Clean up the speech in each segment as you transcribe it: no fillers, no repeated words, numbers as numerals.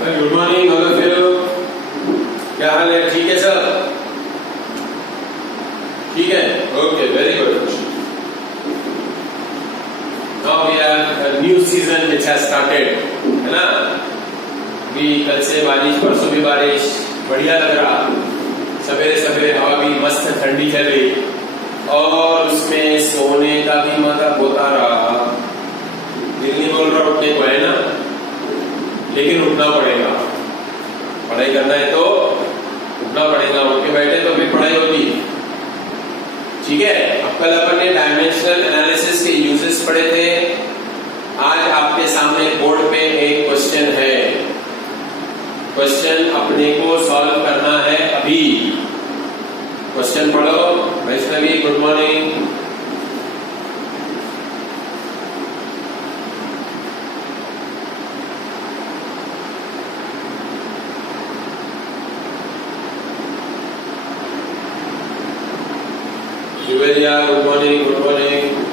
Good morning all of you. क्या हाल है? ठीक है सर? ठीक है, okay, very good. Now we have a new season which has started, है ना? भी कल से बारिश, परसों भी बारिश, बढ़िया लग रहा। सवेरे सवेरे हवा भी मस्त ठंडी चल रही और उसमें सोने का भी मजा होता रहा। दिल नहीं बोल रहा उठने को, है ना? लेकिन उठना पड़ेगा। पढ़ाई करना है तो उठना पड़ेगा। उठ के बैठे तो फिर पढ़ाई होगी। ठीक है, अब कल अपन ने डायमेंशनल एनालिसिस के यूजेस पढ़े थे। आज आपके सामने बोर्ड पे एक क्वेश्चन है। क्वेश्चन अपने को सॉल्व करना है अभी। क्वेश्चन पढ़ो। Vaishnavi, good morning. Juveria, good morning, good morning.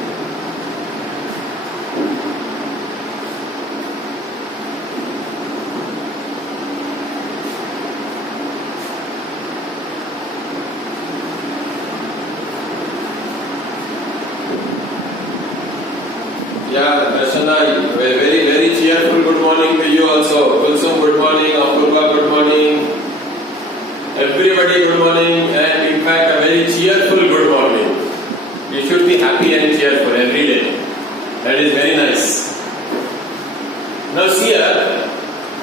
Darshana, very cheerful good morning to you also. Kulsum, good morning. Apurva, good morning. Everybody, good morning, and in fact a very cheerful good morning. You should be happy and cheerful every day. That is very nice. Now see here,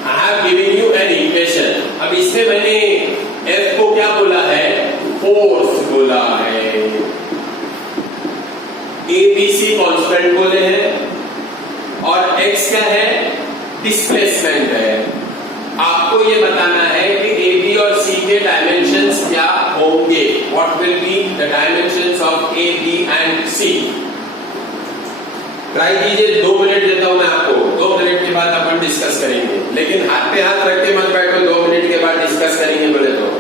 I have given you an equation. अब इसमें मैंने F को क्या बोला है? Force बोला है। ABC constant बोले हैं और x क्या है? डिस्प्लेसमेंट है। आपको ये बताना है कि ए बी और सी के डायमेंशंस क्या होंगे। What will be the dimensions of A B and C. Try कीजिए, 2 मिनट देता हूं मैं आपको। 2 मिनट के बाद अपन डिस्कस करेंगे, लेकिन हाथ पे हाथ रख के मत बैठो। 2 मिनट के बाद डिस्कस करेंगे बोले तो।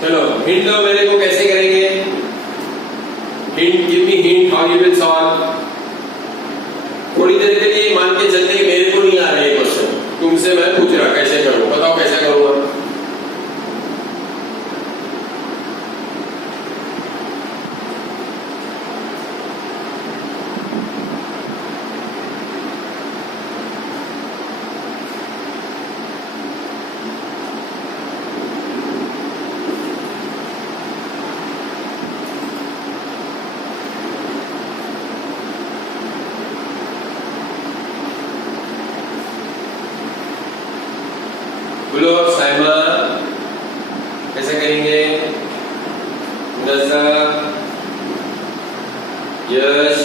चलो हिंट दो मेरे को, कैसे करेंगे? Hint, give me hint how you will solve. थोड़ी देर के लिए मान के चलते मेरे को नहीं आ रहा है क्वेश्चन, तुमसे मैं पूछ रहा कैसे करूं, बताओ कैसे करूंगा। बोलो साइमा, कैसे करेंगे? नज़र, यश,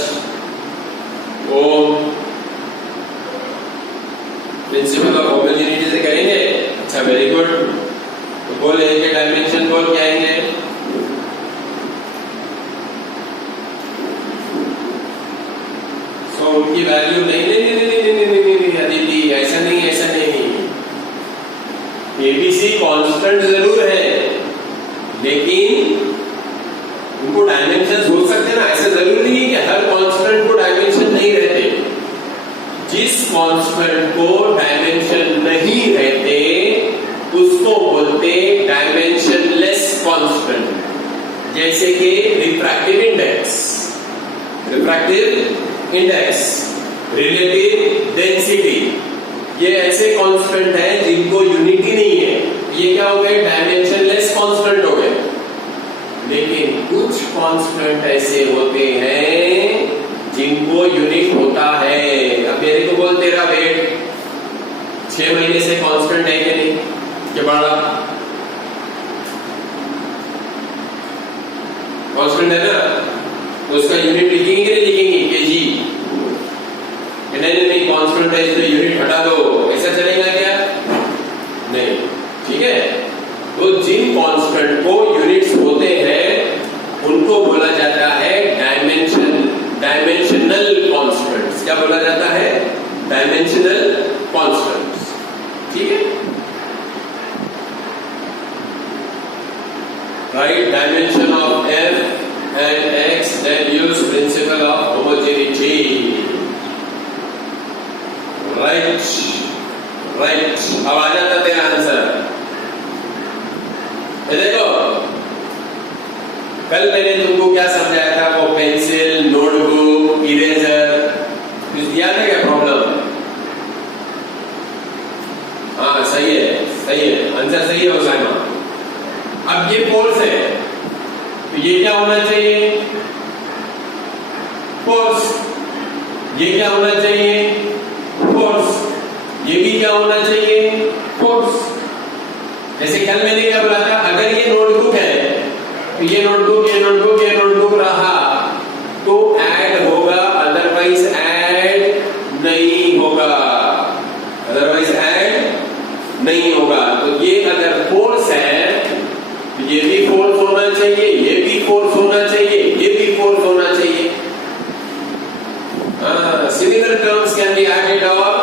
ओम, प्रिंसिपल ऑफ होमोजेनिटी से करेंगे। अच्छा, वेरी गुड। तो बोल ए के डायमेंशन बोल क्या आएंगे? सो उनकी वैल्यू नहीं अदिति, ऐसा नहीं, ऐसा नहीं। एबीसी कांस्टेंट जरूर है, लेकिन उनको डायमेंशंस हो सकते हैं ना। ऐसा जरूरी नहीं कि हर कांस्टेंट को डायमेंशन नहीं रहते। जिस कांस्टेंट को डायमेंशन नहीं रहते उसको बोलते डायमेंशनलेस कांस्टेंट। जैसे कि रिफ्रैक्टिव इंडेक्स, रिलेटिव डेंसिटी, ये ऐसे कांस्टेंट है जिनको यूनिटी नहीं है। ये क्या हो गए? डायमेंशनलेस कांस्टेंट हो गए। लेकिन कुछ कांस्टेंट ऐसे होते हैं जिनको यूनिट होता है। अब मेरे को बोल, तेरा वेट 6 महीने से कांस्टेंट है कि नहीं? कि बड़ा कांस्टेंट है ना, तो उसका यूनिट लिखेंगे कि नहीं लिखेंगे? केजी। नहीं, कांस्टेंट है इसलिए यूनिट हटा दो, ऐसा चलेगा क्या? नहीं। ठीक है, तो जिन कांस्टेंट को यूनिट्स होते हैं उनको बोला जाता है डायमेंशन डायमेंशनल कॉन्स्टेंट्स, ठीक है। Right dimension of f and x, then use principle of homogeneity. Right right, अब आ जाता तेरा आंसर। ये देखो, कल मैंने तुमको क्या समझाया था, वो पेंसिल, नोटबुक, इरेजर, याद है क्या प्रॉब्लम? हाँ सही है, सही है, आंसर सही है उसामा। अब ये फोर्स है, तो ये क्या होना चाहिए? फोर्स। ये क्या होना चाहिए? फोर्स। ये भी क्या होना चाहिए? फोर्स। जैसे कल मैंने क्या बोला था, अगर ये नोटबुक है तो ये नोटबुक रहा तो ऐड होगा, अदरवाइज ऐड नहीं होगा, अदरवाइज ऐड नहीं होगा। तो ये अगर फोर्स है, ये भी फोर्स होना चाहिए, ये भी फोर्स होना चाहिए, ये भी फोर्स होना चाहिए। Similar terms can be added और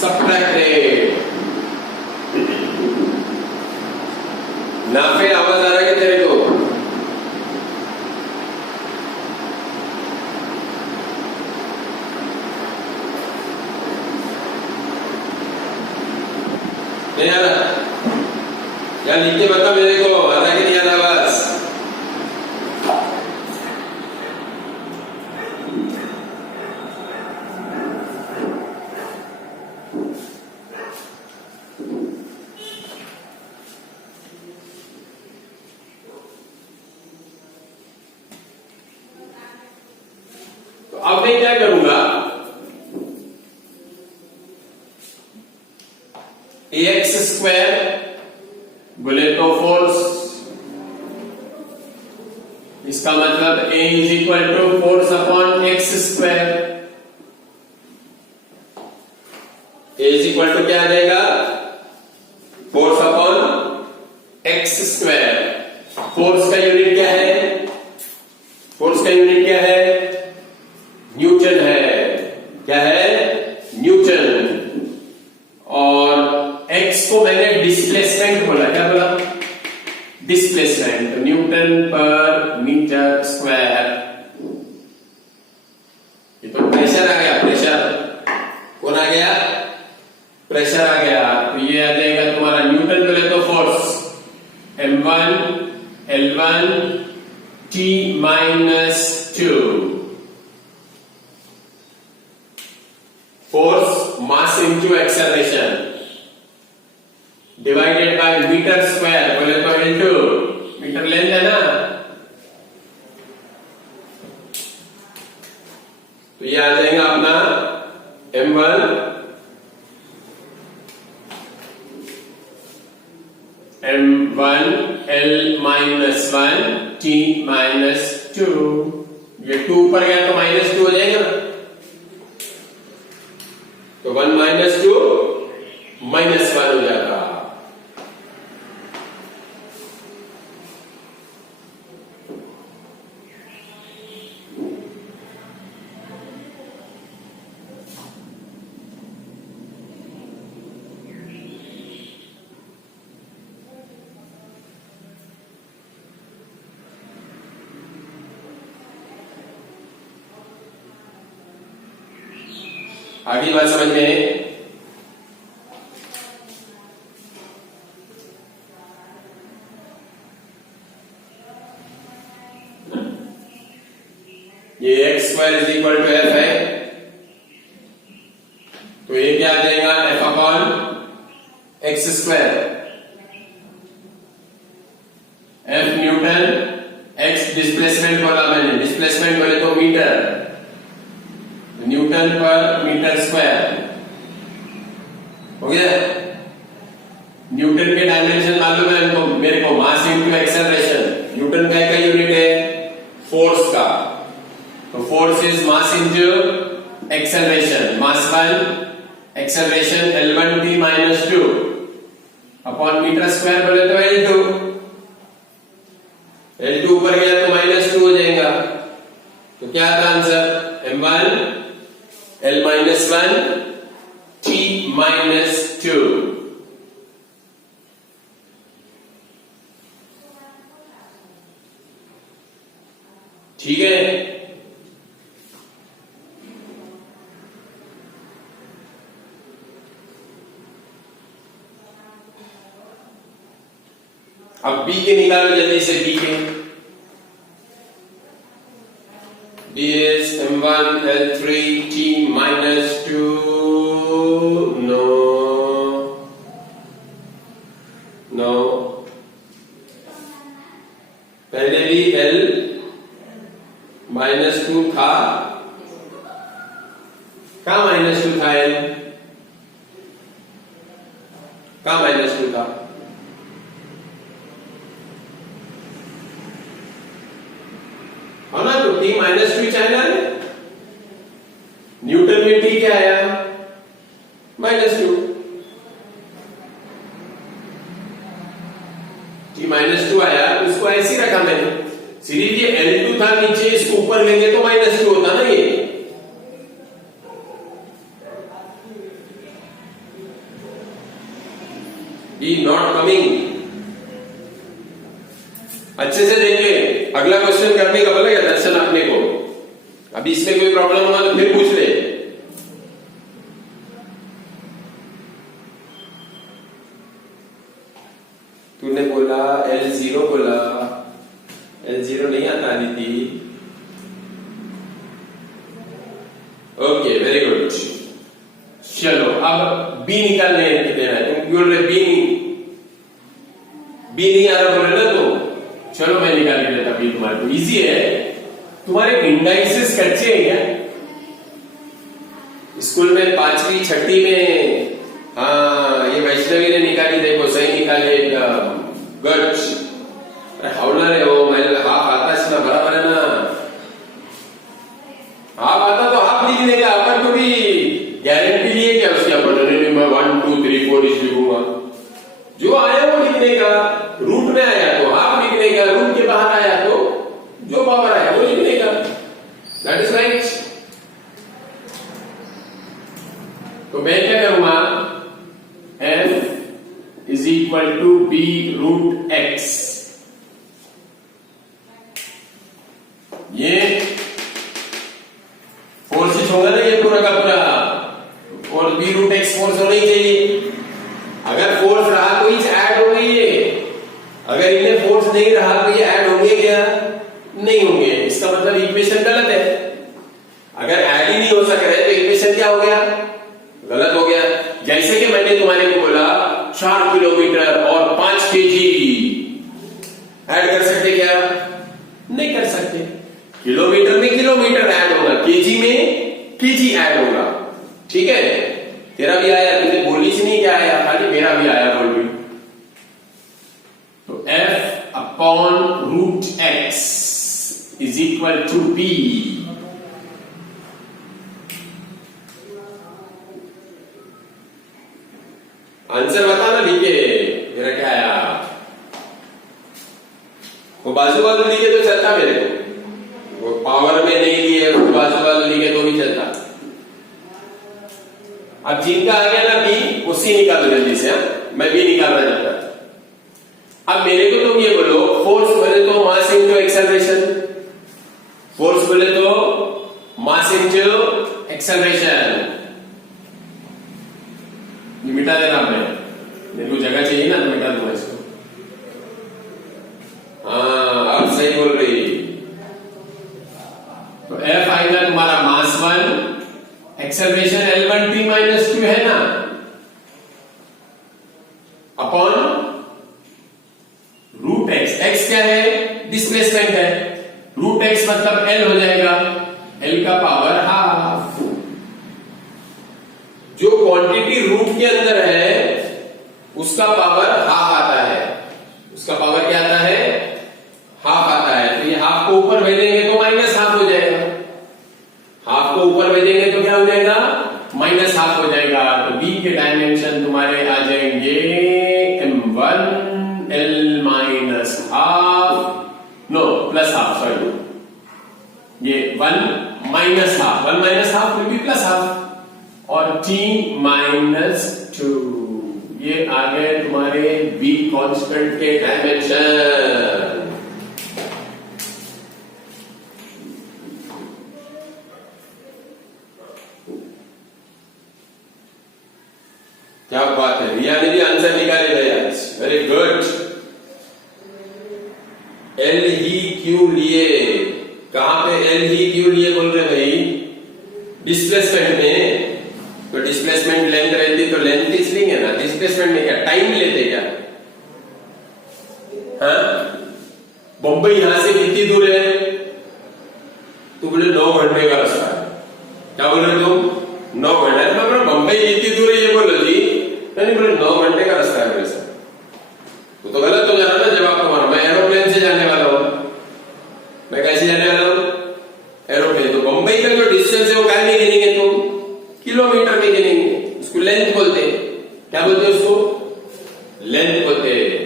सब्ट्रैक्टेड। नाफे आवाज आ रहा है तेरे को? नहीं आ रहा? यार लिख के बता मेरे को, आ रहा कि नहीं आ रहा बस? तो अब मैं क्या करूंगा, ax स्क्वायर बोले तो फोर्स, इसका मतलब a is equal to force upon x square. a is equal to क्या आ जाएगा? Force upon x square. Force का यूनिट क्या है? फोर्स का यूनिट क्या है? न्यूटन है। क्या है? न्यूटन। और x को मैंने डिस्प्लेसमेंट बोला, क्या बोला? डिस्प्लेसमेंट, न्यूटन पर मीटर स्क्वायर। ये तो प्रेशर आ गया, प्रेशर। कौन आ गया? प्रेशर आ गया। तो ये आ जाएगा तुम्हारा न्यूटन बोले तो force m1 L1 T minus 2। Force mass into acceleration divided by metre square बोले तो इंटू मीटर लेंथ है ना, तो ये आ जाएगा अपना m1 L minus 1 T minus 2। ये 2 ऊपर गया तो माइनस 2 हो जाएगा, तो 1 माइनस 2 माइनस 1 हो जाएगा। आगे बात समझ में? ये x square is equal to F है, तो ये क्या आ जाएगा? F upon x square. F newton, x displacement बोला मैंने, डिस्प्लेसमेंट बोले तो मीटर, न्यूटन पर मीटर स्क्वायर हो गया। न्यूटन के डायमेंशन मालूम है हमको, मेरे को, मास इंटू एक्सेलरेशन। न्यूटन का यूनिट है फोर्स का, तो force is mass into acceleration. Mass 1 acceleration L1 T minus 2 upon metre square बोले तो L2। L2 ऊपर गया तो माइनस 2 हो जाएगा, तो क्या आता आंसर? m1 L minus 1 -2। ठीक है। अब b के निकालो जल्दी से। b के b is m1 l3 t -2। No no, पहले भी l -2 था। कहां -2 था? l कहां -2 था? है ना? तो t -2 चाइना है। न्यूटन में t क्या आया? -2। t -2 आया, उसको ऐसे ही रखा मैंने। सिर्फ ये L2 था नीचे, इसको ऊपर लेंगे तो -2 होता ना ये। E not coming. अच्छे से देखिए, अगला क्वेश्चन करने का बोलेगा दर्शन अपने को। अभी इसमें कोई प्रॉब्लम हुआ तो फिर पूछ ले। तूने बोला L0 बोला, L0 नहीं आता आदिति। Okay, very good. चलो अब B निकालने देना है। तुम बोल रहे B नहीं आ रहा बोल रहे ना, तो चलो मैं निकाल के देता B तुम्हारे को। इजी है। तुम्हारे इंडाइसेस कच्चे हैं क्या? स्कूल में 5वीं 6वीं में, हाँ ये वैष्णवी ने निकाली, देखो सही निकाली। गच हाउलर है वो। मैं हाफ आता है, इसमें बराबर है ना। हाफ आता तो हाफ लिख देगा। अपन को भी गारंटी लिए क्या उसकी? अपन मैं 1 2 3 4 इस लिखूंगा। जो आया वो लिखने का। रूट में आया तो हाफ लिखने का, रूट के बाहर आया तो जो पावर आया वो लिखने का। That is right. तो मैं क्या करूंगा? f is equal to b root x। ये फोर्स होगा ना ये पूरा का पूरा, और b रूट x फोर्स होना ही चाहिए। अगर फोर्स रहा तो इस ऐड हो गई ये, अगर इन्हें फोर्स नहीं रहा तो ये ऐड होंगे क्या? नहीं होंगे। इसका मतलब इक्वेशन गलत है। अगर ऐड ही नहीं हो सक रहे तो इक्वेशन क्या हो गया? गलत हो गया। जैसे कि मैंने तुम्हारे को बोला 4 किलोमीटर और 5 kg ऐड कर सकते क्या? नहीं कर सकते। किलोमीटर में किलोमीटर ऐड होगा, केजी में केजी ऐड होगा। ठीक है, तेरा भी आया, तुझे बोली से नहीं क्या आया, खाली मेरा भी आया बोल भी। तो f upon root x is equal to b। Answer बताना लिखे, मेरा क्या आया? वो बाजू बाजू लिखे तो चलता मेरे को, वो पावर में नहीं लिए, बाजू बाजू लिखे तो भी चलता। अब जिनका आ गया ना बी, उसी निकालो जल्दी से। मैं बी निकाल रहा जाता। अब मेरे को तुम ये बोलो, फोर्स बोले तो मास इनटू एक्सेलरेशन, फोर्स बोले तो मास इनटू एक्सेलरेशन। मिटा देना मेरे को जगह चाहिए ना, तो मिटा दूंगा इसको। हाँ अब सही बोल रही। तो F आएगा तुम्हारा मास 1, एक्सेलरेशन L1 t -2 है ना, अपॉन रूट x। x क्या है? डिस्प्लेसमेंट है। रूट x मतलब L हो जाएगा, L का पावर हाफ। जो क्वांटिटी रूट के अंदर है उसका पावर हाफ आता है। उसका पावर क्या आता है? हाफ आता है। तो ये हाफ को ऊपर भेजेंगे तो माइनस हाफ हो जाएगा, हाफ को ऊपर भेजेंगे तो क्या हो जाएगा? माइनस हाफ हो जाएगा। तो b के डायमेंशन तुम्हारे आ जाएंगे m1 l minus half, no plus half, sorry ये 1 minus half, 1 minus half will be plus half. और t -2 ये आ गए तुम्हारे v कांस्टेंट के डायमेंशन। क्या बात है, रिया ने भी आंसर निकाले भाई आज, वेरी गुड। एल ही क्यों लिए, कहां पे एल ही क्यों लिए बोल रहे भाई? डिस्प्लेसमेंट में, तो डिस्प्लेसमेंट लेंथ रहती तो लेंथ इज नहीं है ना, डिस्प्लेसमेंट में क्या टाइम लेते क्या? हाँ, बम्बई यहां से कितनी दूर है? तो बोले 9 घंटे का रास्ता है। क्या बोल रहे तुम? 9 घंटे। तो बम्बई कितनी दूर है ये बोलो जी, नहीं बोले 9 घंटे का रास्ता है मेरे से। तो गलत हो जा रहा ना जवाब तुम्हारा। मैं एरोप्लेन से जाने वाला हूं, मैं कैसे जाने वाला हूं? एरोप्लेन। तो बम्बई का जो डिस्टेंस है वो क्या में गिनेंगे तुम? किलोमीटर में गिनेंगे, उसको लेंथ बोलते हैं। क्या बोलते हैं उसको? लेंथ बोलते हैं।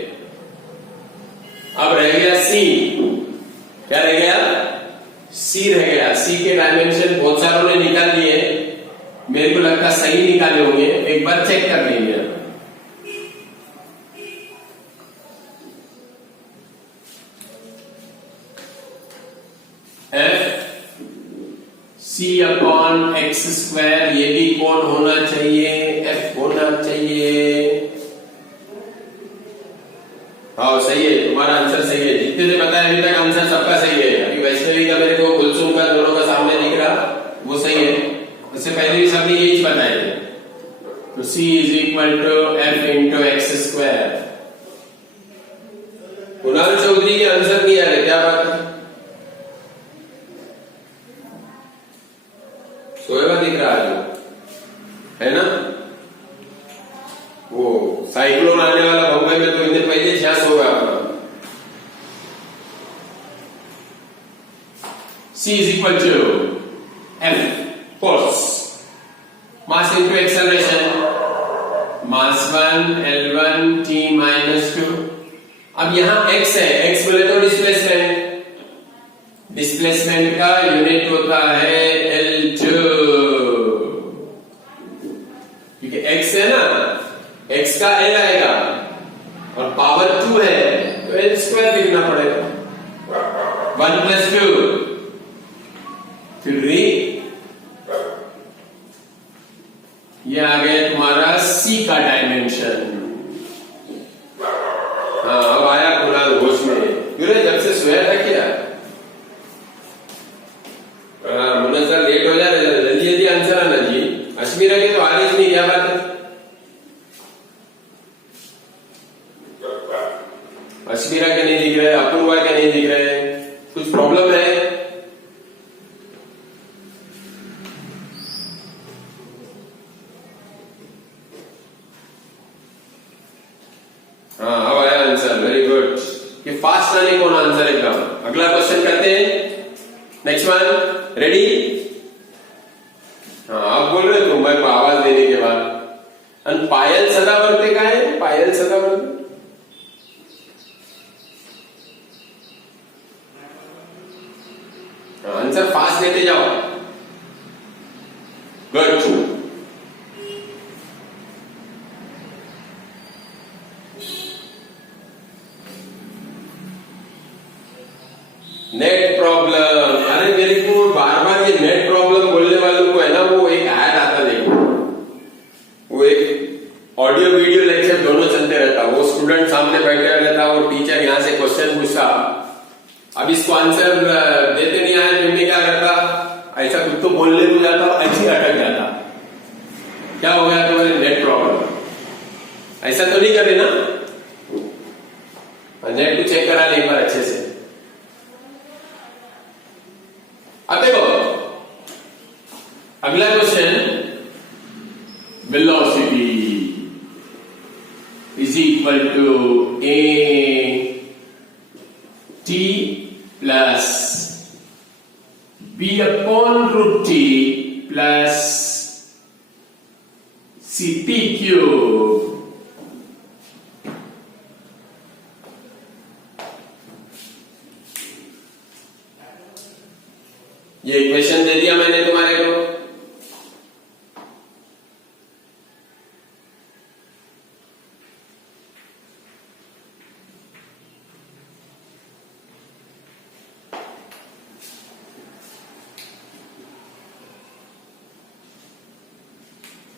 अब रह गया सी, क्या रह गया? सी रह गया। सी के डायमेंशन बहुत सारों ने निकाल लिए, मेरे को लगता सही निकाले होंगे, एक बार चेक कर लेंगे। सी अपॉन एक्स स्क्वायर, ये भी कौन होना चाहिए? एफ होना चाहिए। हाँ सही है, तुम्हारा आंसर सही है। जितने ने बताया अभी तक आंसर सबका सही है। अभी वैष्णवी का मेरे को कुलसुम का दोनों का सामने दिख रहा, वो सही है। उससे पहले भी सबने यही बताया थे। तो C is equal to F into X square. Kunal Chaudhary के आंसर नहीं आ रहे, क्या बात है? सोएगा दिख रहा है ना? वो साइक्लोन आने वाला बम्बई में, तो इन्हें पहले झस होगा अपना। C is equal to F force mass into acceleration, mass 1 L1 T -2। अब यहां x है, x बोले तो डिस्प्लेसमेंट, डिस्प्लेसमेंट का यूनिट होता है L2, क्योंकि x है ना, x का L आएगा और पावर 2 है तो L स्क्वायर लिखना पड़ेगा। 1 + 2 3, ये आ गया तुम्हारा C का डायमेंशन। हाँ अब आया कुणाल होश में, क्यों जब से सोया था क्या? मुनज़्ज़र लेट हो जा रहे, जल्दी जल्दी आंसर आना जी। अश्मीरा के तो आ रही नहीं, क्या बात है? अश्मीरा के नहीं दिख रहे, अपूर्वा के नहीं दिख रहे, कुछ प्रॉब्लम है? हाँ अब आया आंसर, वेरी गुड। ये फास्ट आने कौन आंसर एकदम। अगला क्वेश्चन करते हैं, नेक्स्ट वन, रेडी? हाँ आप बोल रहे तुम, मैं आवाज देने के बाद। पायल सदावर्ते का है, पायल सदावर्ते। आंसर फास्ट देते जाओ, गुड। नेट प्रॉब्लम, अरे मेरे को बार बार ये नेट प्रॉब्लम बोलने वालों को है ना, वो एक ऐड आता देखो, वो एक ऑडियो वीडियो लेक्चर दोनों चलते रहता। वो स्टूडेंट सामने बैठा रहता, वो टीचर यहाँ से क्वेश्चन पूछता, अब इसको आंसर देते नहीं आए तो इनने क्या करता, ऐसा कुछ तो बोलने को जाता, ऐसे अटक जाता। क्या हो गया तुम्हारे? Net problem. ऐसा तो नहीं करे ना, नेट को चेक करा ले एक बार अच्छे से। अब देखो अगला question, velocity is equal to a t plus b upon root t plus ct cube. ये इक्वेशन दे दिया मैंने तुम्हारे को।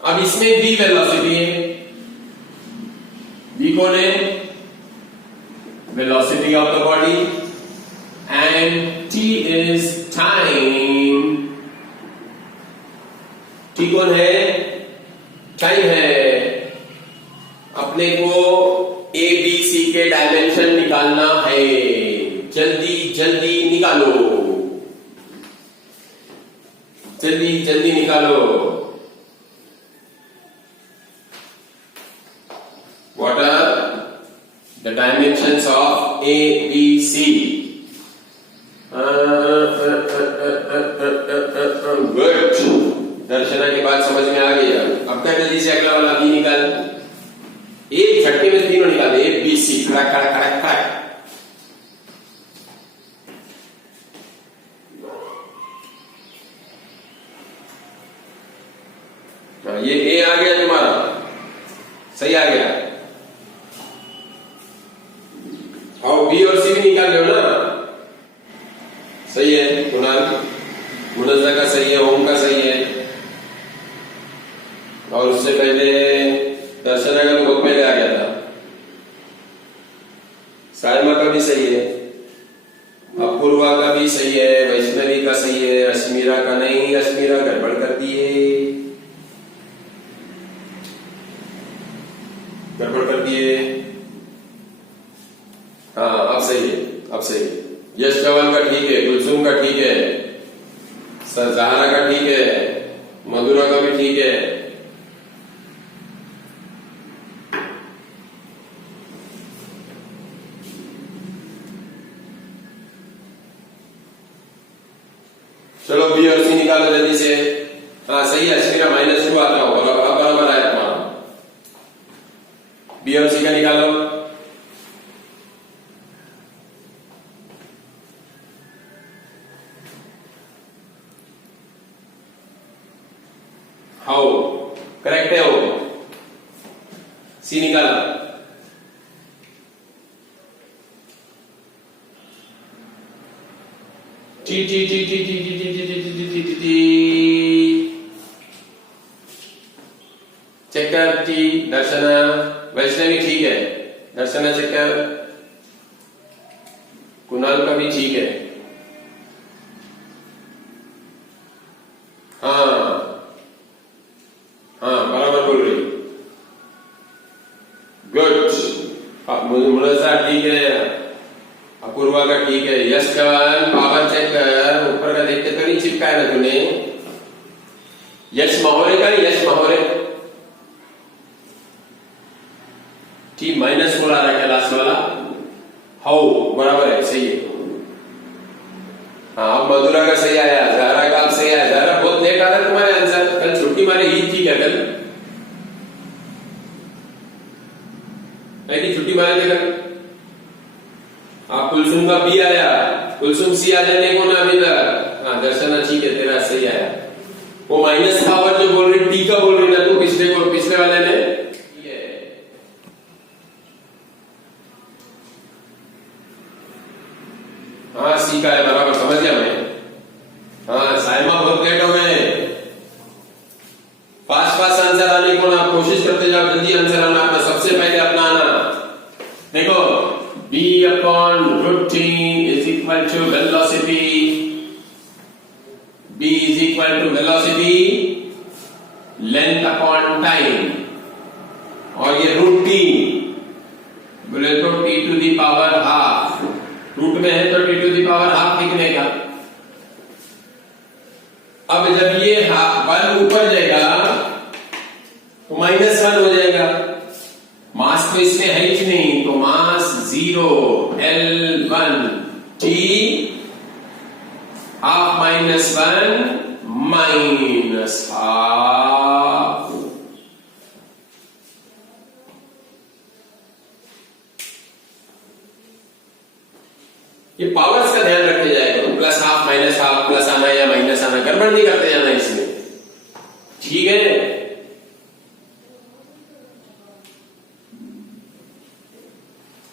अब इसमें v वेलोसिटी है, v कौन है? Velocity of the body, and t is time. t कौन है? टाइम है। अपने को ए बी सी के डायमेंशन निकालना है, जल्दी जल्दी निकालो, जल्दी जल्दी निकालो। What are the dimensions of A, B, C? Good. दर्शना के बाद समझ में आ गया। अब क्या जल्दी से अगला वाला बी निकाल, एक झटके में तीनों निकाले, ए बी सी, खड़क खड़क खड़क खड़क। ये ए आ गया तुम्हारा, सही आ गया। और बी और सी भी निकाल रहे हो ना, सही है। कुणाल मुनज़्ज़ा का सही है, ओम का सही है, और उससे पहले दर्शना का तो बहुत पहले आ गया था। सायमा का भी सही है, अपूर्वा का भी सही है, वैष्णवी का सही है, अश्मीरा का नहीं, अश्मीरा गड़बड़ कर दी है, गड़बड़ कर दिए। हाँ अब सही है, अब सही है। यश चौहान का ठीक है, कुलसुम का ठीक है, सहारा का ठीक है, मधुरा का भी ठीक है। चलो बी और सी निकालो जल्दी से। हाँ सही है, अश्मीरा -2 आता हो, बराबर आया तुम्हारा। बी और सी का निकालो। हाउ करेक्ट है वो, सी निकाला। T T T T T T T T T T T T check कर। टी दर्शना, वैष्णवी ठीक है, दर्शना चेक कर, कुणाल का भी ठीक है। हाँ हाँ बराबर बोल रही, गुड। मुनज़्ज़ा ठीक है, अपूर्वा का ठीक है। यश चौहान पावर चेक कर, ऊपर का देखते तो नहीं चिपका है ना तूने? यश महोरे का, यश महोरे टी -4 आ रहा है लास्ट वाला। हाउ बराबर है, सही है। हाँ अब मधुरा का सही आया, ज़हरा का अब सही आया। ज़हरा बहुत लेट आ रहा है तुम्हारे आंसर, कल छुट्टी मारे ईद थी क्या? कल छुट्टी मारे थे कल। आप कुलसुम का बी आया, कुलसुम सी आ जाने को ना अभी तक। हाँ दर्शना ठीक है, तेरा सही आया। वो माइनस था और जो बोल रही टी का बोल रही ना तू, पिछले वाले में हाँ सी का है, बराबर समझ गया मैं। हाँ साइमा बहुत लेट हो गए, फास्ट आंसर आने को ना कोशिश करते जाओ, जल्दी आंसर आना अपना, सबसे पहले अपना आना। देखो B/√T is equal to velocity, B is equal to velocity length upon time, और ये √T बोले तो T to the power ½ root में है तो T to the power ½ लिखने का। अब जब ये 1 ऊपर जाएगा तो -1 हो जाएगा। मास तो इसमें है ही नहीं, तो मास 0 L1 T ½ -1 -½ ये पावर्स का ध्यान रखते जाएगा, +½ -½ प्लस आना या माइनस आना, गड़बड़ नहीं करते जाना इसमें, ठीक है।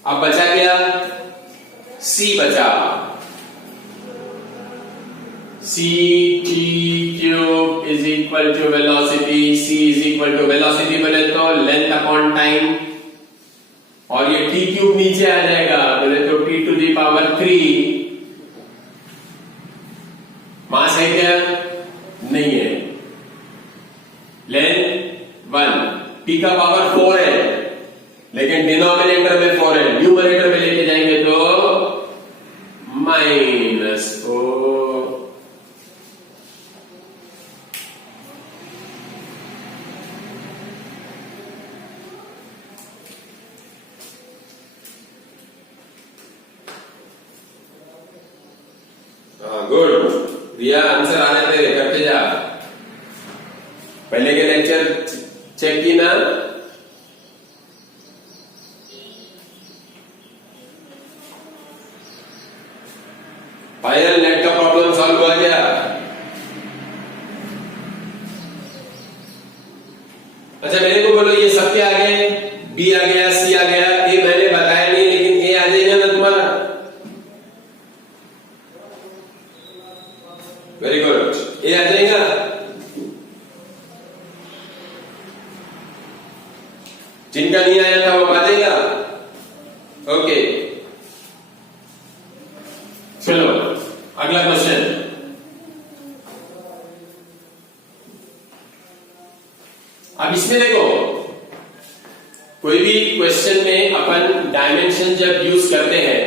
अब बचा क्या? सी बचा। c t cube is equal to velocity, c is equal to velocity बोले तो लेंथ अपॉन टाइम, और ये t क्यूब नीचे आ जाएगा बोले तो t टू दी पावर 3। मास है क्या? नहीं है। लेंथ 1, t का पावर 4 है, लेकिन डिनोमिनेटर में 4 है, न्यूमरेटर में लेके जाएंगे तो -4। गुड रिया, आंसर आ रहे थे, करते जा। पहले के लेक्चर चेक की ना? फाइनल नेट का प्रॉब्लम सॉल्व हुआ क्या? अच्छा मेरे को बोलो, ये सब क्या आ गए? बी आ गया, सी आ गया, ए मैंने बताया नहीं, लेकिन ए आ जाएगा ना तुम्हारा? वेरी गुड, ए आ जाएगा। जिनका नहीं आया था वो आ जाएगा। ओके चलो अगला क्वेश्चन। अब इसमें देखो, कोई भी क्वेश्चन में अपन डायमेंशन जब यूज करते हैं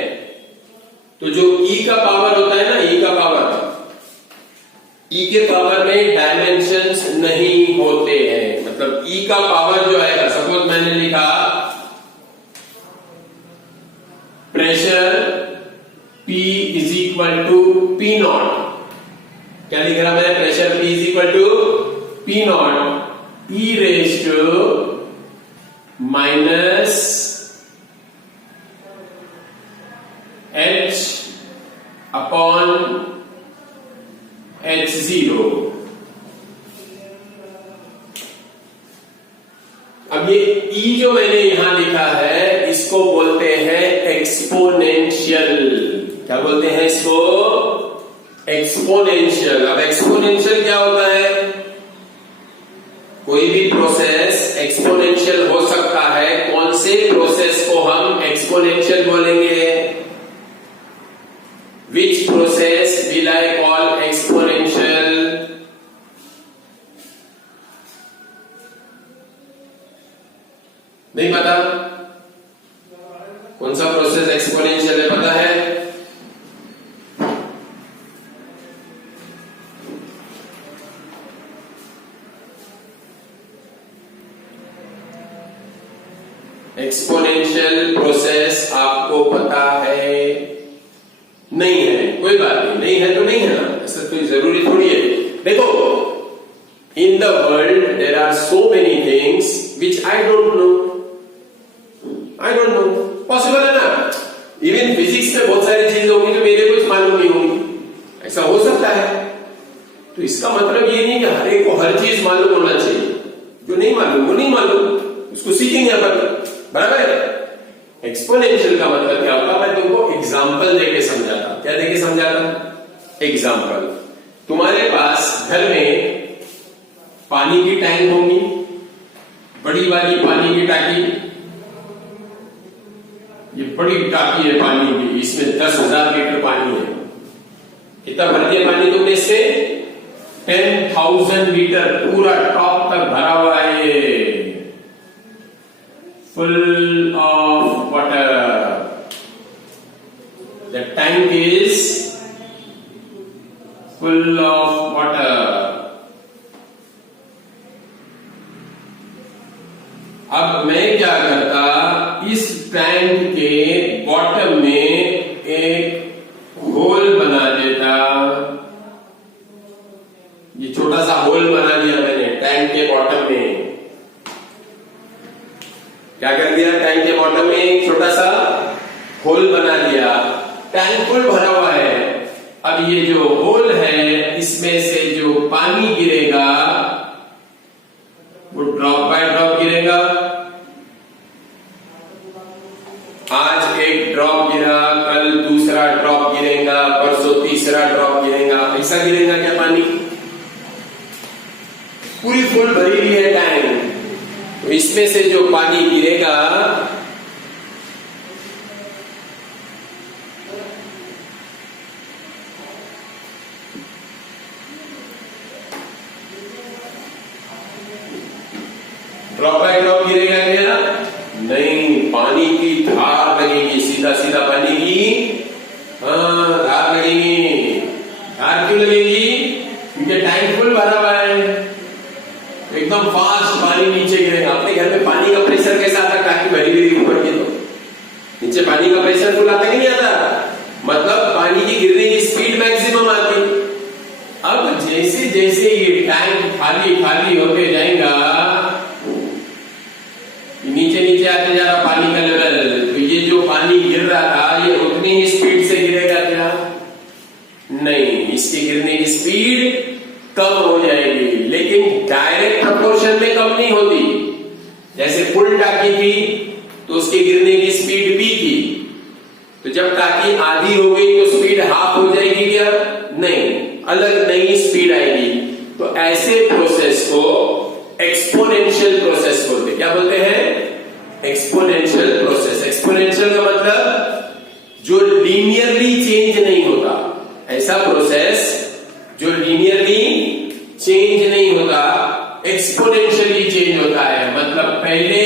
तो जो ई का पावर होता है ना, ई का पावर, ई के पावर में डायमेंशंस नहीं होते हैं। मतलब ई का पावर जो आएगा, सपोज मैंने लिखा pressure P is equal to P not. क्या लिख रहा मैंने? Pressure P is equal to P not E raise to minus H upon H0। अब ये E जो मैंने यहां लिखा है, इसको बोलते हैं एक्सपोनेंशियल। क्या बोलते हैं इसको? एक्सपोनेंशियल। अब एक्सपोनेंशियल क्या होता है? कोई भी प्रोसेस एक्सपोनेंशियल हो सकता है। कौन से प्रोसेस को हम एक्सपोनेंशियल बोलेंगे? Which process will I call exponential? नहीं पता? कौन सा प्रोसेस एक्सपोनेंशियल है, पता है? एक्सपोनेंशियल प्रोसेस आपको पता है? नहीं है, कोई बात नहीं, नहीं है तो नहीं है ना, ऐसा कोई जरूरी थोड़ी है। देखो, in the world there are so many things which I don't know. I don't know, possible है ना? इवन फिजिक्स में बहुत सारी चीजें होंगी जो मेरे कुछ मालूम नहीं होंगी, ऐसा हो सकता है। तो इसका मतलब ये नहीं कि हर एक को हर चीज मालूम होना चाहिए। जो नहीं मालूम वो नहीं मालूम, उसको सीखेंगे अपन, बराबर है? एक्सपोनेंशियल का मतलब क्या होता है? मैं तुमको एग्जाम्पल देके समझाता। क्या देके समझाता? एग्जाम्पल। तुम्हारे पास घर में पानी की टैंक होंगी, बड़ी वाली पानी की टाकी। ये बड़ी टाकी है पानी की, इसमें 10,000 लीटर पानी है। कितना भर दिया पानी तुमने इससे? 10,000 लीटर, पूरा टॉप तक भरा हुआ है ये, full of water. The tank is full of water. अब मैं क्या करता, इस टैंक के बॉटम में एक होल बना देता। ये छोटा सा होल बना दिया मैंने टैंक के बॉटम में। क्या कर दिया? टैंक के बॉटम में एक छोटा सा होल बना दिया। टैंक फुल भरा हुआ है। अब ये जो होल है, इसमें से जो पानी गिरेगा वो ड्रॉप बाय ड्रॉप गिरेगा। आज एक ड्रॉप गिरा, कल दूसरा ड्रॉप गिरेगा, परसों तीसरा ड्रॉप गिरेगा, ऐसा गिरेगा क्या पानी? पूरी फुल भरी हुई है टैंक, तो इसमें से जो पानी गिरेगा ड्रॉप बाय ड्रॉप गिरेगा क्या? नहीं, पानी की धार लगेगी, सीधा सीधा पानी की धार लगेगी। धार क्यों लगेगी? क्योंकि टैंक फुल भरा हुआ है, एकदम फास्ट पानी नीचे गिरेगा। अपने घर में पानी का प्रेशर कैसा आता है? टांकी भरी हुई ऊपर की, तो नीचे पानी का प्रेशर फुल आता कि नहीं आता? मतलब पानी की गिरने की स्पीड मैक्सिमम आती। अब जैसे जैसे ये टैंक खाली खाली होते जाएगा, नीचे नीचे आते जा रहा पानी का लेवल, तो ये जो पानी गिर रहा था ये उतनी ही स्पीड से गिरेगा क्या? नहीं, इसके गिरने की स्पीड कम हो जाएगी, लेकिन डायरेक्ट प्रोपोर्शन में कम नहीं होती। जैसे फुल टाकी थी तो उसके गिरने की स्पीड भी थी, तो जब टाकी आधी हो गई तो स्पीड हाफ हो जाएगी क्या? नहीं, अलग नई स्पीड आएगी। तो ऐसे प्रोसेस को एक्सपोनेंशियल प्रोसेस बोलते हैं। क्या बोलते हैं? Exponential process. एक्सपोनेंशियल का मतलब जो लीनियरली चेंज नहीं होता, ऐसा प्रोसेस जो लीनियरली चेंज नहीं होता, एक्सपोनेंशियली चेंज होता है। मतलब पहले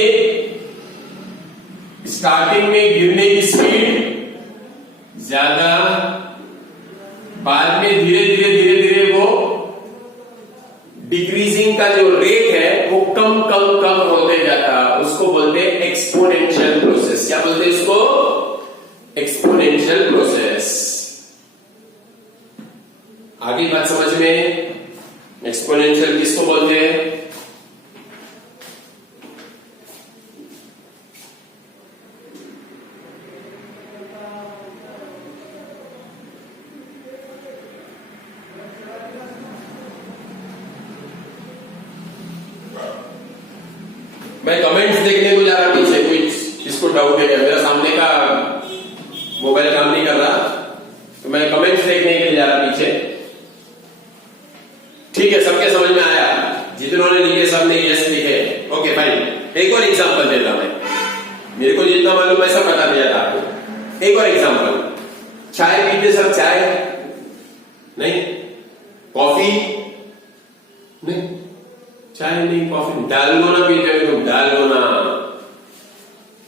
स्टार्टिंग में गिरने की स्पीड ज्यादा, बाद में धीरे धीरे धीरे धीरे वो डिक्रीजिंग का जो रेट है वो कम कम कम होते जाता, उसको बोलते हैं एक्सपोनेंशियल प्रोसेस। क्या बोलते हैं इसको? Exponential process. आगे बात समझ में? एक्सपोनेंशियल किसको बोलते हैं? मैं कमेंट्स देखने को जा रहा पीछे, कोई किसको डाउट है क्या? मेरा सामने का मोबाइल काम नहीं कर रहा, तो मैं कमेंट्स देखने के लिए जा रहा पीछे। ठीक है, सबके समझ में आया? जितनों ने लिखे सबने यस लिखे, ओके फाइन। एक और एग्जांपल देता मैं, मेरे को जितना मालूम मैं सब बता दिया था आपको। एक और एग्जांपल, चाय पीते सब चाय नहीं, कॉफी नहीं, चाय नहीं कॉफी, डालगोना पीते हो तुम, डालगोना।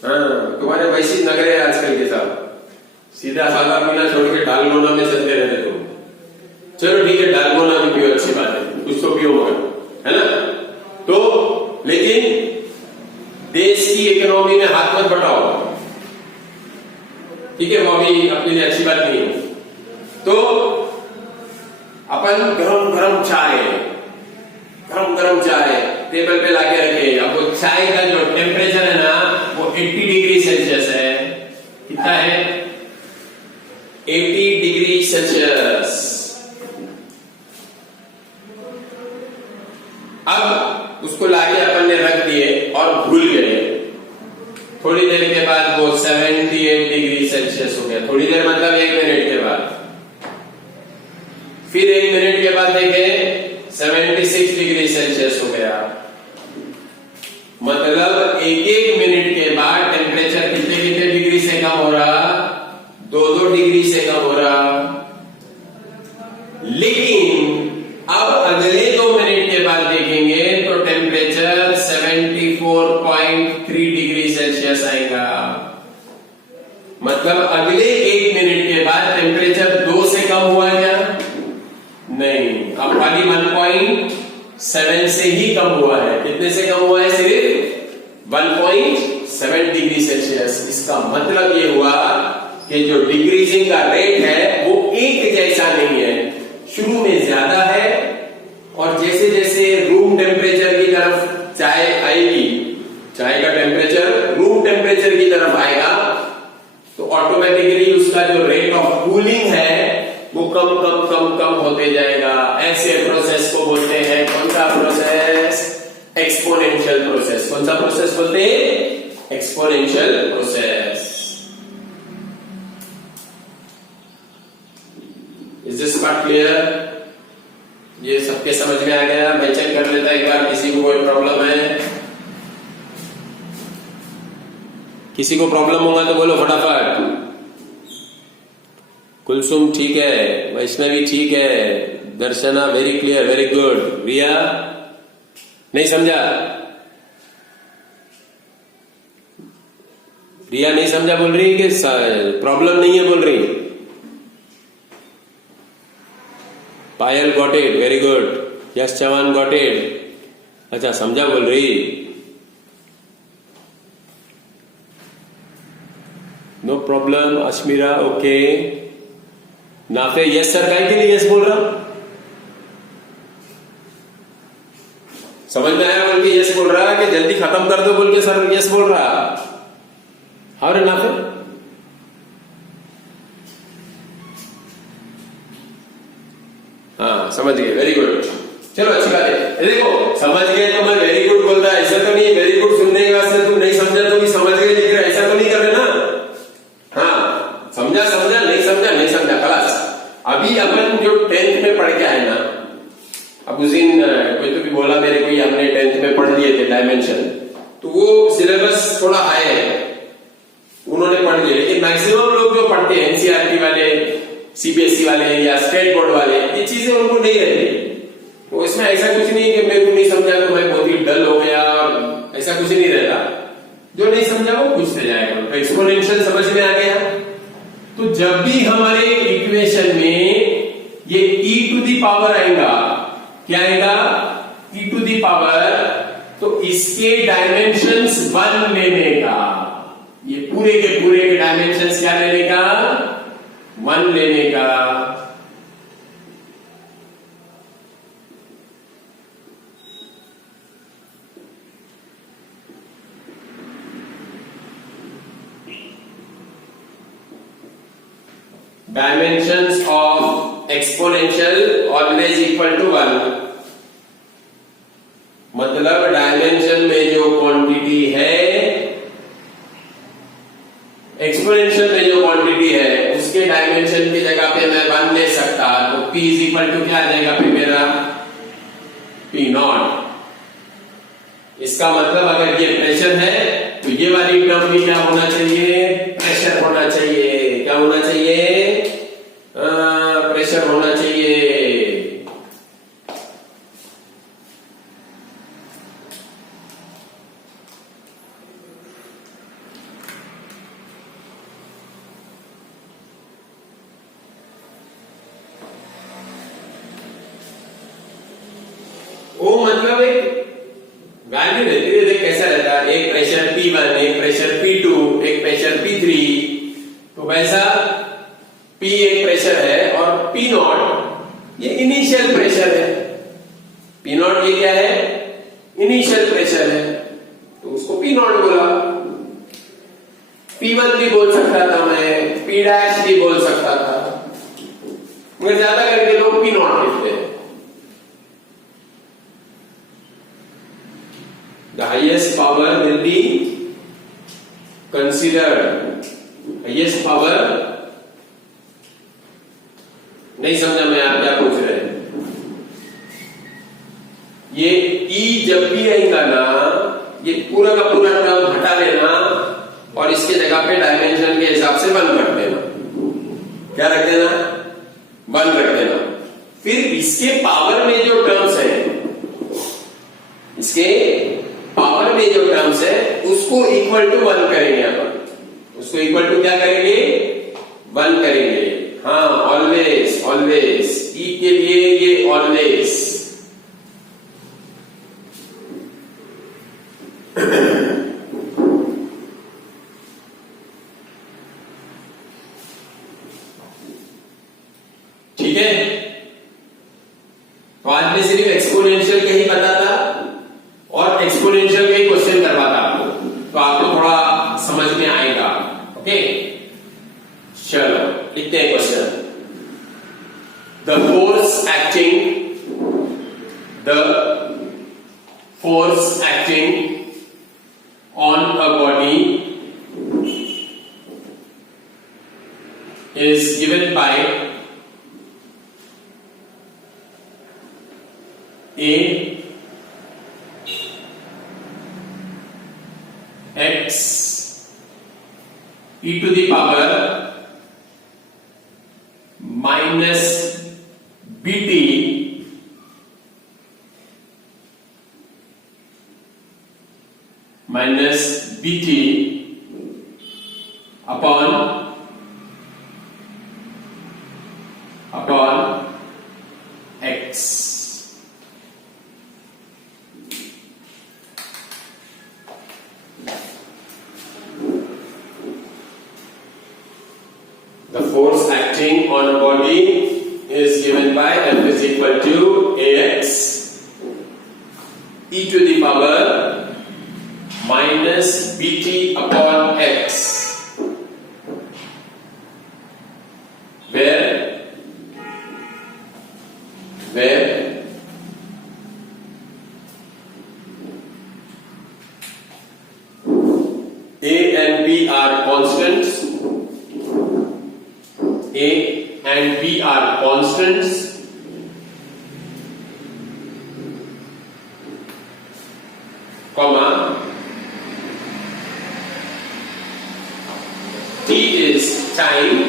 हाँ, तुम्हारे वैसी नगरे हैं आजकल के साथ, सीधा सादा पीना छोड़ के डालगोना में चलते रहते तुम। चलो ठीक है, डालगोना भी पियो, अच्छी बात है, कुछ तो पियो मगर, है ना? तो लेकिन देश की इकोनॉमी में हाथ मत बटाओ, ठीक है? वो भी अपने लिए अच्छी बात नहीं है। तो अपन गरम गरम चाय टेबल पे लाके रखे। अब वो चाय का जो टेम्परेचर है ना वो 80 डिग्री सेल्सियस है। कितना है? 80 डिग्री सेल्सियस। अब उसको लाके अपन ने रख दिए और भूल गए। थोड़ी देर के बाद वो 78 डिग्री सेल्सियस हो गया। थोड़ी देर मतलब 1 मिनट के बाद। फिर 1 मिनट के बाद देखें 76 डिग्री सेल्सियस हो गया। मतलब 1-1 मिनट के बाद टेम्परेचर कितने कितने डिग्री से कम हो रहा? 2-2 डिग्री से कम हो रहा। लेकिन अब अगले 2 मिनट के बाद देखेंगे तो टेम्परेचर 74.3 डिग्री सेल्सियस आएगा। मतलब अगले 1 मिनट के बाद टेम्परेचर 2 से कम हुआ क्या? नहीं, अब खाली 1.7 से ही कम हुआ है। कितने से कम हुआ है? सिर्फ 1.7 डिग्री सेल्सियस। इसका मतलब ये हुआ कि जो डिक्रीजिंग का रेट है वो एक जैसा नहीं है, शुरू में ज्यादा है और जैसे जैसे रूम टेम्परेचर की तरफ चाय आएगी, चाय का टेम्परेचर रूम टेम्परेचर की तरफ आएगा तो ऑटोमेटिकली उसका जो रेट ऑफ कूलिंग है वो कम कम कम कम होते जाएगा। ऐसे प्रोसेस को बोलते हैं कौन सा प्रोसेस? Exponential process. कौन सा प्रोसेस बोलते हैं? Exponential process. Is this not clear? ये सबके समझ में आ गया? मैं चेक कर लेता एक बार, किसी को कोई प्रॉब्लम है? किसी को प्रॉब्लम होगा तो बोलो फटाफट। कुलसुम ठीक है, वैष्णवी ठीक है, दर्शना वेरी क्लियर, वेरी गुड। रिया नहीं समझा? रिया नहीं समझा बोल रही कि प्रॉब्लम नहीं है बोल रही? Payal got it, very good. Yash Chauhan got it. अच्छा समझा बोल रही? No problem. Ashmira okay. Nafe yes sir काय के लिए यस बोल रहा? समझ में आया बोल के यस बोल रहा कि जल्दी खत्म कर दो बोल के सर यस बोल रहा? हाँ रे नाफे? हाँ समझ गए, वेरी गुड। चलो अच्छी बात है। देखो समझ गए तो मैं वेरी गुड बोल रहा, ऐसा तो नहीं वेरी गुड सुनने के बाद से तुम नहीं समझा तो भी समझ गए लिख रहे, ऐसा तो नहीं कर रहे ना? हाँ समझा समझा, नहीं समझा नहीं समझा, खलास। अभी अपन जो 10th में पढ़ के आए ना, अब उस दिन कोई तो भी बोला मेरे को, हमने 10th में पढ़ लिए थे डायमेंशन, तो वो सिलेबस थोड़ा हाई है, उन्होंने पढ़ लिया। लेकिन मैक्सिमम लोग जो पढ़ते हैं एनसीईआरटी वाले, सीबीएसई वाले या स्टेट बोर्ड वाले, ये चीजें उनको नहीं रहती। तो इसमें ऐसा कुछ नहीं कि मेरे को नहीं समझा तो मैं बहुत ही डल हो गया, ऐसा कुछ नहीं रहता। जो नहीं समझा वो पूछते जाएगा। तो एक्सपोनेंशियल समझ में आ गया? तो जब भी हमारे इक्वेशन में ये e टू दी पावर आएगा, क्या आएगा? e टू दी पावर, तो इसके डायमेंशंस 1 लेने का, ये पूरे के डायमेंशंस क्या लेने का? 1 लेने का। Dimensions of exponential always equal to 1, मतलब डायमेंशन में जो क्वांटिटी है, एक्सपोनेंशियल में जो क्वांटिटी है, उसके डायमेंशन की जगह पे मैं 1 ले सकता, तो P इज इक्वल टू क्या आ जाएगा फिर मेरा? P not. इसका मतलब अगर ये प्रेशर है तो ये वाली टर्म भी क्या होना चाहिए? प्रेशर होना चाहिए। क्या होना चाहिए? प्रेशर होना चाहिए। वो मतलब एक वैल्यू रहती है, देख कैसा रहता है, एक प्रेशर P1, एक प्रेशर P2, एक प्रेशर P3, तो वैसा P एक प्रेशर है और P नॉट ये इनिशियल प्रेशर है। P नॉट ये क्या है? इनिशियल प्रेशर है, तो उसको P नॉट बोला। P1 भी बोल सकता था मैं, P डैश भी बोल सकता था, मगर ज्यादा करके लोग P नॉट लिखते हैं। The highest power will be considered, highest power, नहीं समझा मैं आप क्या पूछ रहे हैं? ये E जब भी आएगा ना, ये पूरा का पूरा टर्म हटा लेना और इसके जगह पे डायमेंशन के हिसाब से 1 रख देना। क्या रख देना? 1 रख देना। फिर इसके पावर में जो टर्म्स है, इसके पावर में जो टर्म्स है, उसको इक्वल टू 1 करेंगे अपन। उसको इक्वल टू क्या करेंगे? 1 करेंगे। हाँ ऑलवेज, ऑलवेज E के लिए ये ऑलवेज। ठीक है, तो आज मैं सिर्फ एक्सपोनेंशियल के ही बताता और एक्सपोनेंशियल के ही क्वेश्चन करवाता आपको, तो आपको थोड़ा समझ में आएगा। ओके चलो लिखते हैं question. The force acting on a body is given by a x e to the power minus bt upon x. The force acting on a body is given by F is equal to ax e to the power minus bt upon x, where a and b are constants. A and B are constants, comma, T is time,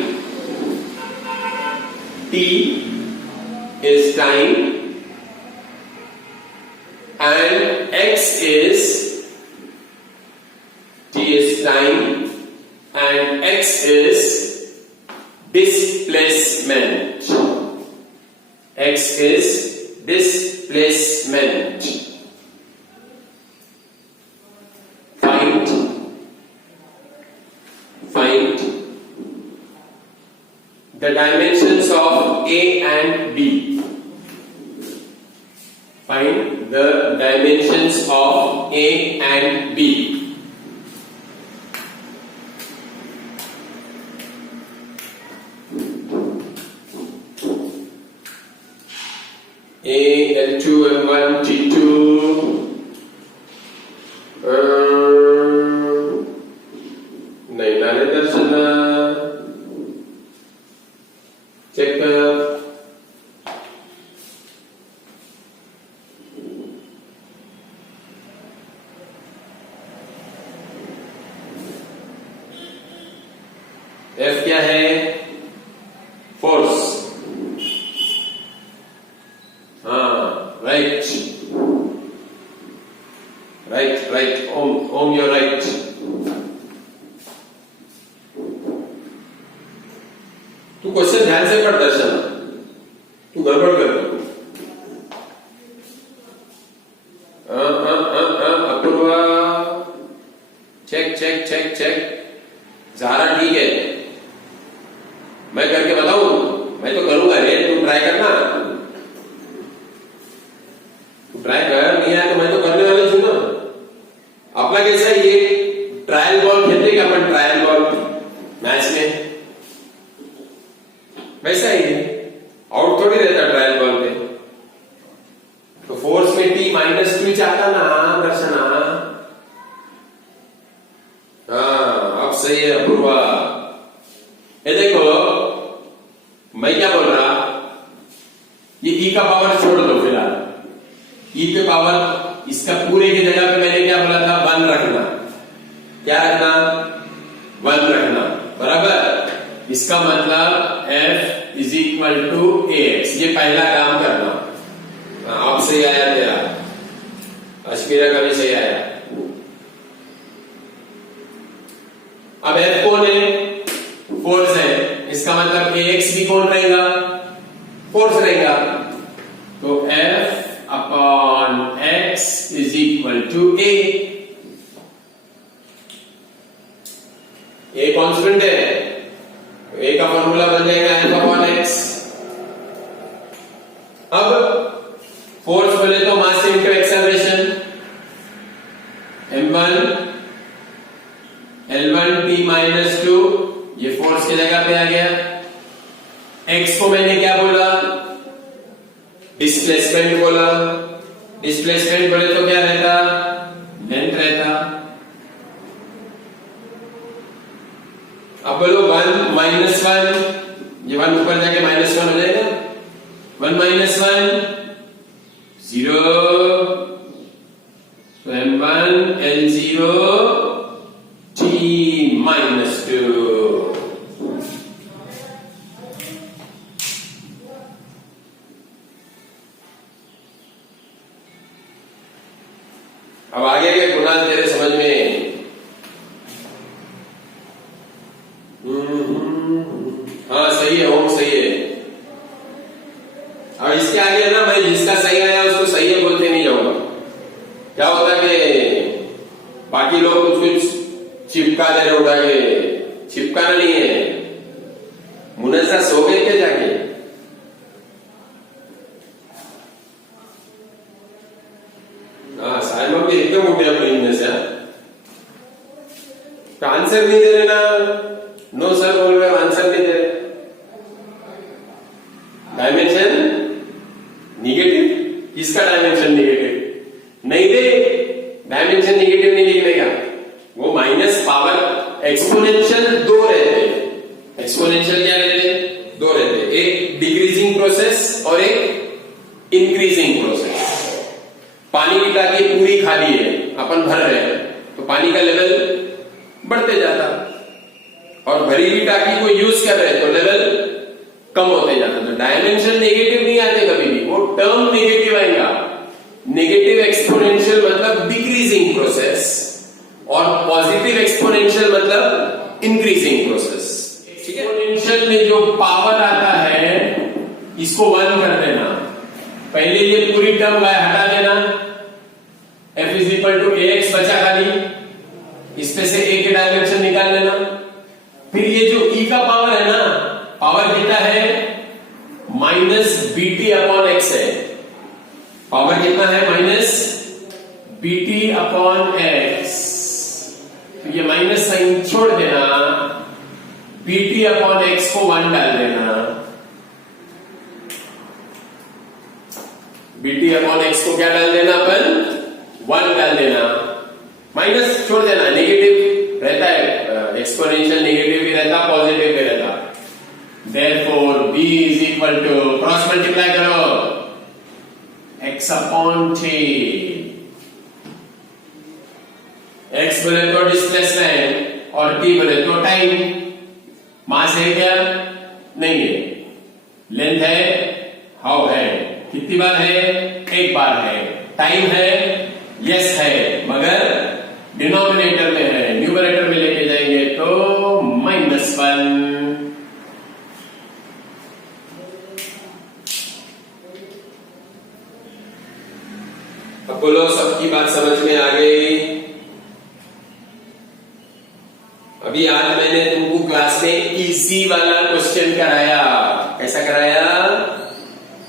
and X is, T is time, and X is displacement. X is displacement. Find the dimensions of A and B. Find the dimensions of A and B. A, L2, M1, T2, नहीं नारे दर्शन check F क्या है? Force. Right. Om, you're right. तू question ध्यान से पढ़ दर्शन, तू गड़बड़ कर दो. अपूर्वा, चेक. ज़ारा ठीक है, मैं करके बताऊं? मैं तो करूंगा रे, तू ट्राई करना. तू ट्राई कर, नहीं आया तो मैं तो करने वाला हूं ना. अपना कैसा ये ट्रायल बॉल खेलते हैं अपन, ट्रायल बॉल मैच में वैसा ही है, आउट थोड़ी रहता ट्रायल बॉल पे. तो फोर्स में T -2 चाहता ना दर्शना. हाँ, अब सही है अपूर्वा. ये देखो मैं क्या बोल रहा, ये E का पावर छोड़ दो फिलहाल. E के पावर इसका पूरे की जगह पे मैंने क्या बोला था? 1 रखना. क्या रखना? 1 रखना. बराबर. इसका मतलब F is equal to ax. ये पहला काम करना. अब सही आया तेरा, अश्मीरा का भी सही आया. अब F कौन है? फोर्स है. इसका मतलब ax भी कौन रहेगा? फोर्स रहेगा. तो F upon x is equal to a. A constant है, A का फॉर्मूला बन जाएगा F upon x. अब फोर्स बोले तो mass into acceleration. m1 L1 T -2, ये फोर्स की जगह पे आ गया. x को मैंने क्या बोला? डिस्प्लेसमेंट बोला. डिस्प्लेसमेंट बोले तो क्या रहता? लेंथ रहता. अब बोलो 1 -1, ये 1 ऊपर जाके -1 हो जाएगा. 1 -1 0, so M1 L0 T minus 2. अब आगे के गुणा तेरे समझ में? हाँ सही है, ओम सही है। अब इसके आगे है ना, मैं जिसका सही आया उसको सही है बोलते नहीं जाऊंगा। क्या होता है कि बाकी लोग कुछ कुछ चिपका दे रहे, उठा के चिपकाना नहीं है। मुनस्सा सो गए क्या जाके? हाँ साहिबा भी एकदम उठे अपने इनमें से। आंसर नहीं दे रहे ना, नो सर बोल रहे, आंसर नहीं दे रहे। डायमेंशन निगेटिव, किसका डायमेंशन निगेटिव? नहीं दे, डायमेंशन निगेटिव नहीं लिखने का। वो माइनस पावर एक्सपोनेंशियल 2 रहते। एक्सपोनेंशियल क्या रहते? 2 रहते, एक डिक्रीजिंग प्रोसेस और एक इंक्रीजिंग प्रोसेस। पानी की टाकी पूरी खाली है, अपन भर रहे हैं, तो पानी का लेवल बढ़ते जाता, और भरी हुई टाकी को यूज कर रहे हैं तो लेवल कम होते जाता। तो डायमेंशन नेगेटिव नहीं आते कभी भी, वो टर्म नेगेटिव आएगा। नेगेटिव एक्सपोनेंशियल मतलब डिक्रीजिंग प्रोसेस, और पॉजिटिव एक्सपोनेंशियल मतलब इंक्रीजिंग प्रोसेस। एक्सपोनेंशियल में जो पावर आता है इसको 1 कर देना। पहले ये पूरी टर्म हटा देना, f is equal to ax बचा खाली, इसमें से a के डायमेंशन निकाल लेना। फिर ये जो e का पावर है ना, पावर कितना है? माइनस bt अपॉन x है। पावर कितना है? Minus bt upon x। तो ये माइनस साइन छोड़ देना, bt अपॉन x को 1 डाल देना। bt अपॉन x को क्या डाल देना अपन? 1 डाल देना, माइनस छोड़ देना, नेगेटिव रहता है, एक्सपोनेंशियल नेगेटिव भी रहता, पॉजिटिव भी रहता। Therefore b is equal to, cross multiply करो, x अपॉन t। x बोले तो डिस्प्लेसमेंट और t बोले तो टाइम। मास है क्या? नहीं है। लेंथ है? हाउ है? कितनी बार है? एक बार है। टाइम है? यस है, मगर डिनोमिनेटर में है, न्यूमरेटर में लेके जाएंगे तो -1। अब बोलो, सबकी बात समझ में आ गई? अभी आज मैंने तुमको क्लास में इजी वाला क्वेश्चन कराया। कैसा कराया?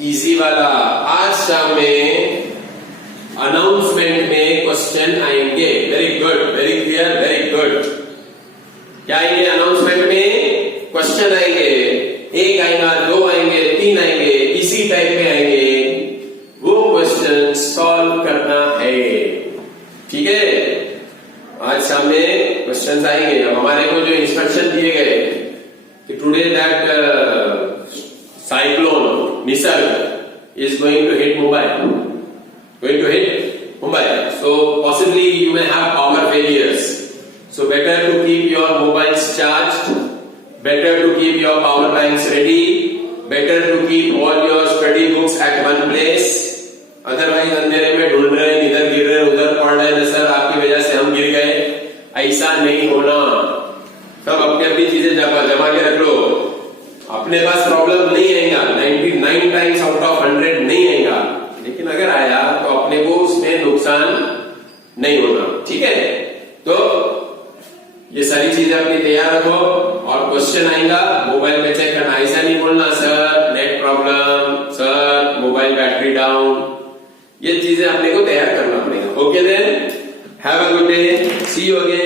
इजी वाला। आज शाम में अनाउंसमेंट में क्वेश्चन आएंगे। Very good, very clear, very good. क्या आएंगे अनाउंसमेंट में? क्वेश्चन आएंगे। 1 आएगा, 2 आएंगे, 3 आएंगे, इसी टाइप में आएंगे। वो क्वेश्चन सॉल्व करना है, ठीक है? आज शाम में क्वेश्चन आएंगे। अब हमारे को जो इंस्ट्रक्शन दिए गए कि today that cyclone Nisarga is going to hit Mumbai. Going to hit Mumbai. So possibly you may have power failures. So better to keep your mobiles charged. Better to keep your power banks ready. Better to keep all your study books at one place. Otherwise अंधेरे में ढूंढ रहे हैं, इधर गिर रहे हैं, उधर पढ़ रहे हैं, सर आपकी वजह से हम गिर गए। ऐसा नहीं होना। सब अपनी अपनी चीजें जमा के रख लो। अपने पास प्रॉब्लम नहीं आएगा, 99 टाइम्स आउट ऑफ 100 नहीं आएगा, लेकिन अगर आया तो अपने को उसमें नुकसान नहीं होना, ठीक है? तो ये सारी चीजें अपनी तैयार रखो। और क्वेश्चन आएगा, मोबाइल पे चेक करना। ऐसा नहीं बोलना sir net problem, sir mobile battery down. ये चीजें अपने को तैयार करना पड़ेगा। Okay then, have a good day, see you again.